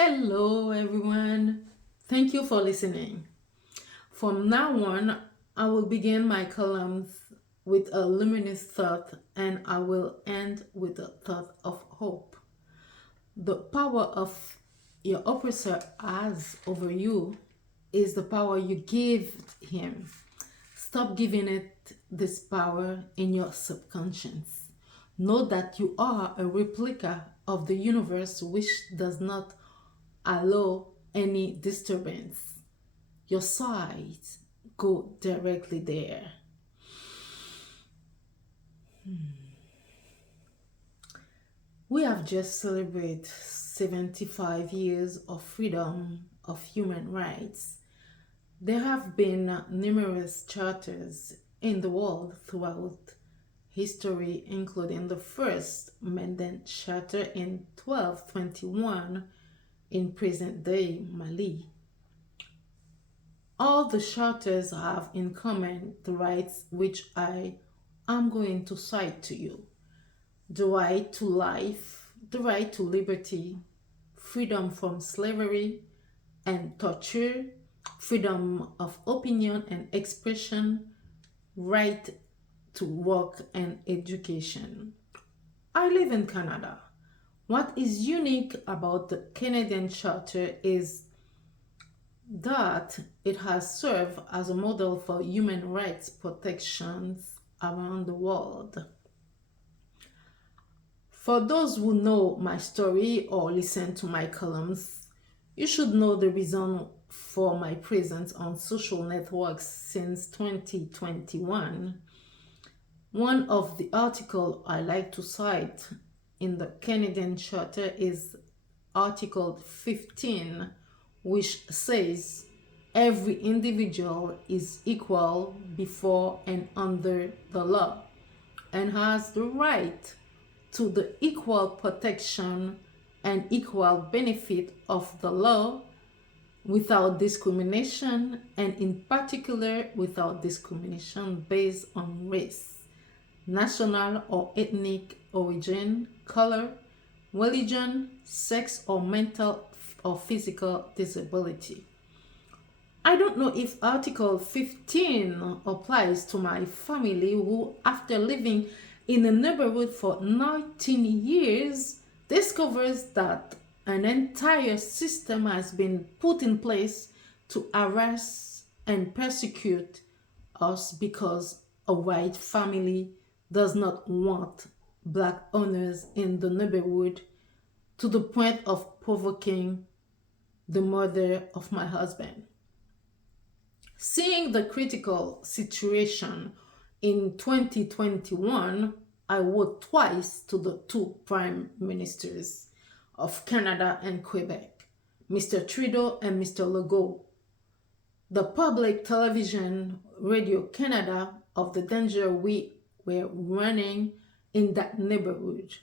Hello, everyone. Thank you for listening. From now on, I will begin my columns with a luminous thought and I will end with a thought of hope. The power of your oppressor has over you is the power you give him. Stop giving it this power in your subconscious. Know that you are a replica of the universe which does not allow any disturbance. Your sides go directly there. We have just celebrated 75 years of freedom of human rights. There have been numerous charters in the world throughout history, including the first Mandate Charter in 1221 in present day Mali. All the charters have in common the rights which I am going to cite to you: the right to life, the right to liberty, freedom from slavery and torture, freedom of opinion and expression, right to work and education. I live in Canada. What is unique about the Canadian Charter is that it has served as a model for human rights protections around the world. For those who know my story or listen to my columns, you should know the reason for my presence on social networks since 2021. One of the articles I like to cite in the Canadian Charter is Article 15, which says every individual is equal before and under the law and has the right to the equal protection and equal benefit of the law without discrimination, and in particular without discrimination based on race, national or ethnic origin, color, religion, sex, or mental or physical disability. I don't know if Article 15 applies to my family who, after living in a neighborhood for 19 years, discovers that an entire system has been put in place to harass and persecute us because a white family does not want black owners in the neighborhood, to the point of provoking the murder of my husband. Seeing the critical situation in 2021, I wrote twice to the two prime ministers of Canada and Quebec, Mr. Trudeau and Mr. Legault, the public television, Radio Canada, of the danger we were running in that neighborhood,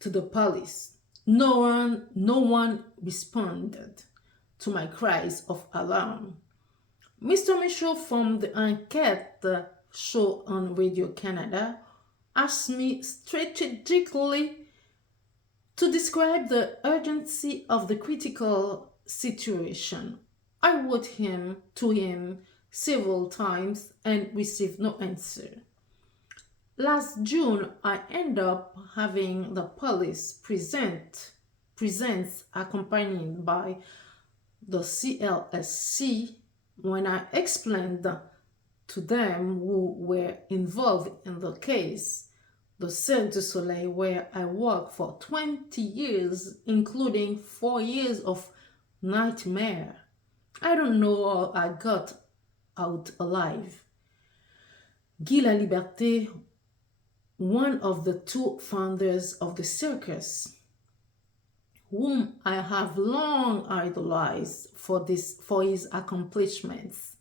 to the police. No one responded to my cries of alarm. Mr. Michaud from the Enquête show on Radio Canada asked me strategically to describe the urgency of the critical situation. I wrote to him several times and received no answer. Last June, I ended up having the police presence accompanied by the CLSC when I explained to them who were involved in the case, the Cirque du Soleil, where I worked for 20 years, including 4 years of nightmare. I don't know how I got out alive. Guy Laliberté, one of the two founders of the circus, whom I have long idolized for his accomplishments.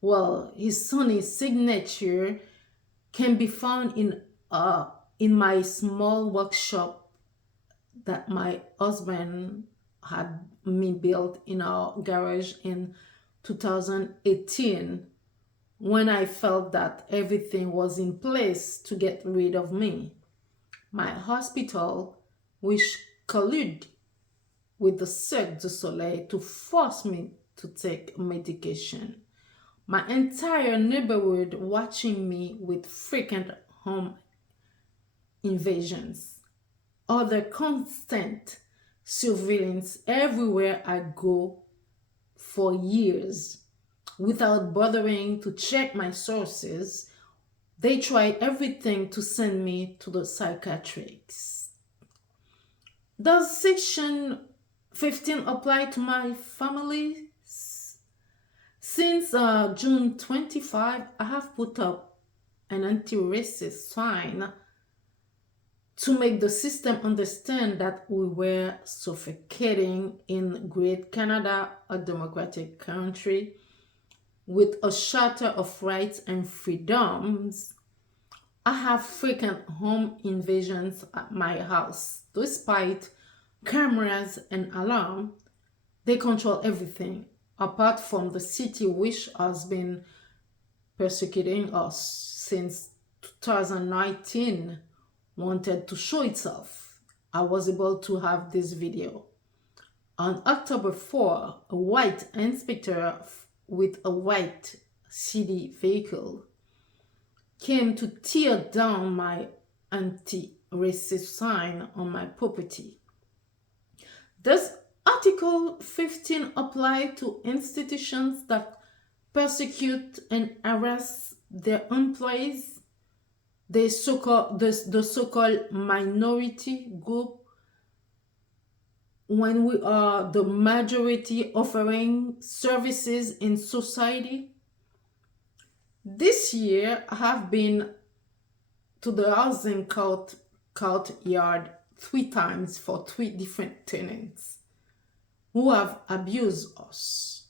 Well, his Sony signature can be found in my small workshop that my husband had me built in our garage in 2018, when I felt that everything was in place to get rid of me. My hospital, which colluded with the Cirque du Soleil to force me to take medication. My entire neighborhood watching me with frequent home invasions. Other constant surveillance everywhere I go for years without bothering to check my sources. They try everything to send me to the psychiatrists. Does Section 15 apply to my family? Since June 25, I have put up an anti-racist sign to make the system understand that we were suffocating in Great Canada, a democratic country, with a charter of rights and freedoms. I have frequent home invasions at my house. Despite cameras and alarm, they control everything, apart from the city which has been persecuting us since 2019 wanted to show itself. I was able to have this video. On October 4, a white inspector with a white city vehicle came to tear down my anti-racist sign on my property. Does Article 15 apply to institutions that persecute and harass their employees? The so-called minority group, when we are the majority offering services in society? This year, I have been to the housing courtyard 3 times for 3 different tenants who have abused us,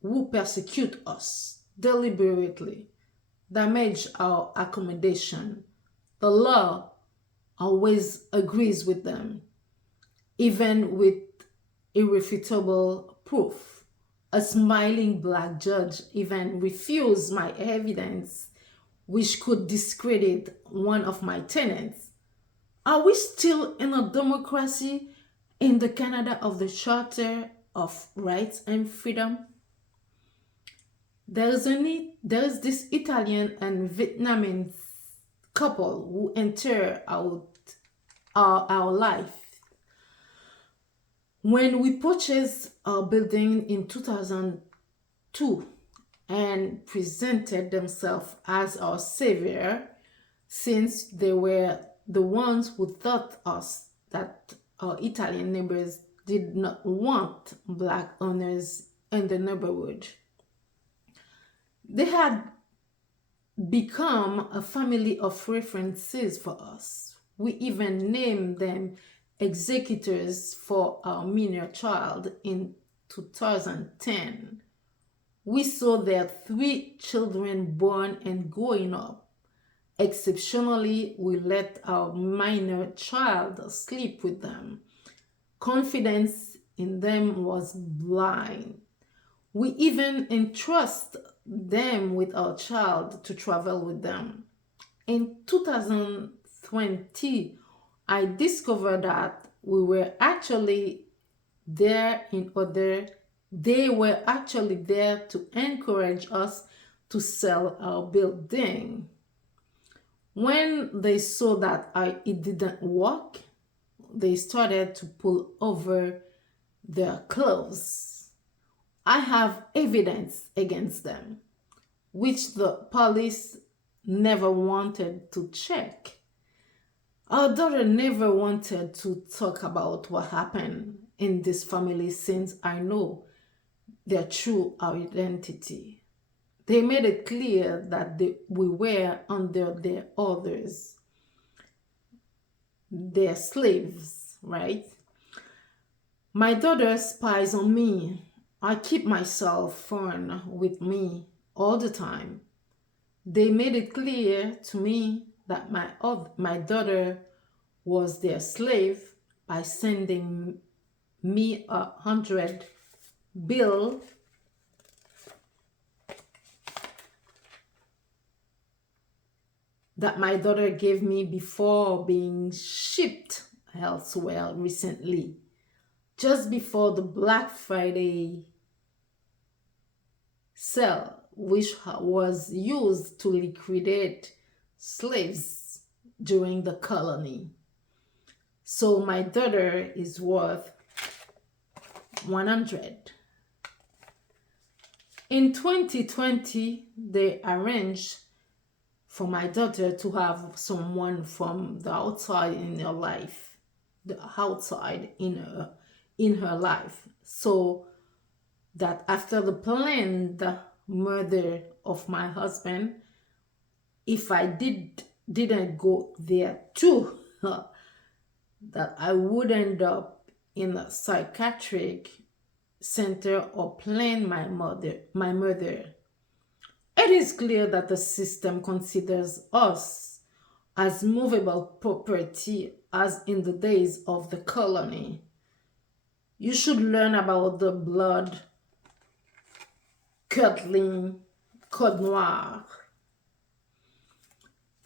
who persecute us deliberately, damage our accommodation. The law always agrees with them, even with irrefutable proof. A smiling black judge even refused my evidence, which could discredit one of my tenants. Are we still in a democracy in the Canada of the Charter of Rights and Freedom? There is this Italian and Vietnamese couple who enter our life. When we purchased our building in 2002 and presented themselves as our savior, since they were the ones who taught us that our Italian neighbors did not want black owners in the neighborhood. They had become a family of references for us. We even named them executors for our minor child in 2010. We saw their 3 children born and growing up. Exceptionally, we let our minor child sleep with them. Confidence in them was blind. We even entrust them with our child to travel with them. In 2020, I discovered that they were actually there to encourage us to sell our building. When they saw that it didn't work, they started to pull over their clothes. I have evidence against them, which the police never wanted to check. Our daughter never wanted to talk about what happened in this family since I know their true identity. They made it clear that we were under their orders, their slaves, right? My daughter spies on me. I keep my cell phone with me all the time. They made it clear to me that my daughter was their slave by sending me $100 bill that my daughter gave me before being shipped elsewhere recently, just before the Black Friday sale, which was used to liquidate slaves during the colony. So my daughter is worth 100. In 2020, they arranged for my daughter to have someone from the outside in her life, the outside in her life, so that after the planned murder of my husband, if I didn't go there too, that I would end up in a psychiatric center or plan my murder. It is clear that the system considers us as movable property as in the days of the colony. You should learn about the blood curdling Code Noir.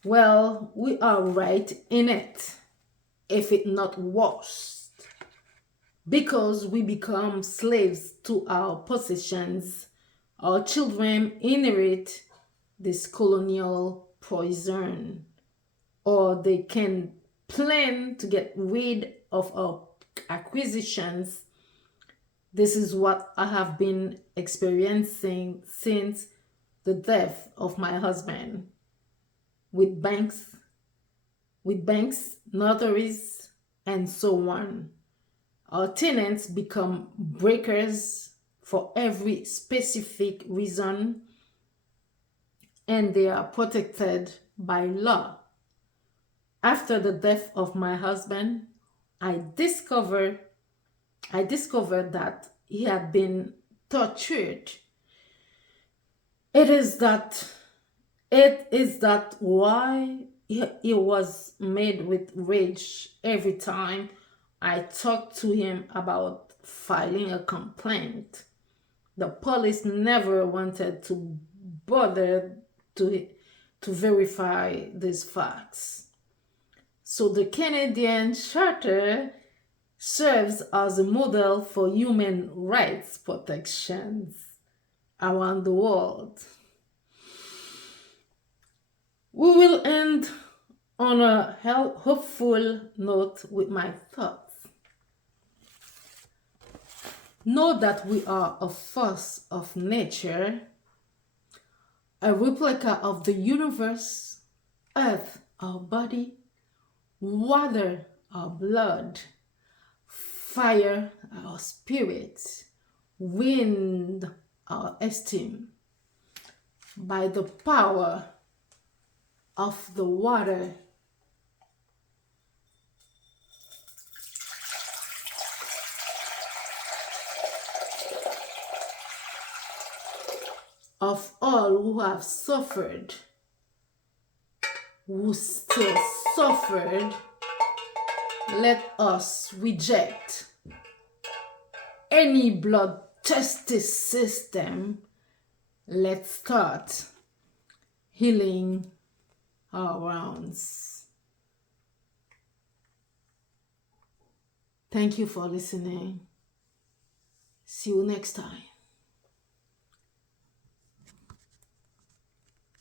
Well, we are right in it, if it not worse, because we become slaves to our possessions. Our children inherit this colonial poison, or they can plan to get rid of our acquisitions. This is what I have been experiencing since the death of my husband, with banks, notaries, and so on. Our tenants become breakers for every specific reason, and they are protected by law. After the death of my husband, I discovered that he had been tortured. It is that why he was made with rage every time I talked to him about filing a complaint. The police never wanted to bother to verify these facts. So the Canadian Charter serves as a model for human rights protections around the world. We will end on a hopeful note with my thoughts. Know that we are a force of nature, a replica of the universe, earth, our body, water, our blood, fire, our spirit, wind, our esteem. By the power of the water, of all who have suffered, who still suffered, let us reject any bloodthirsty system. Let's start healing our wounds. Thank you for listening. See you next time.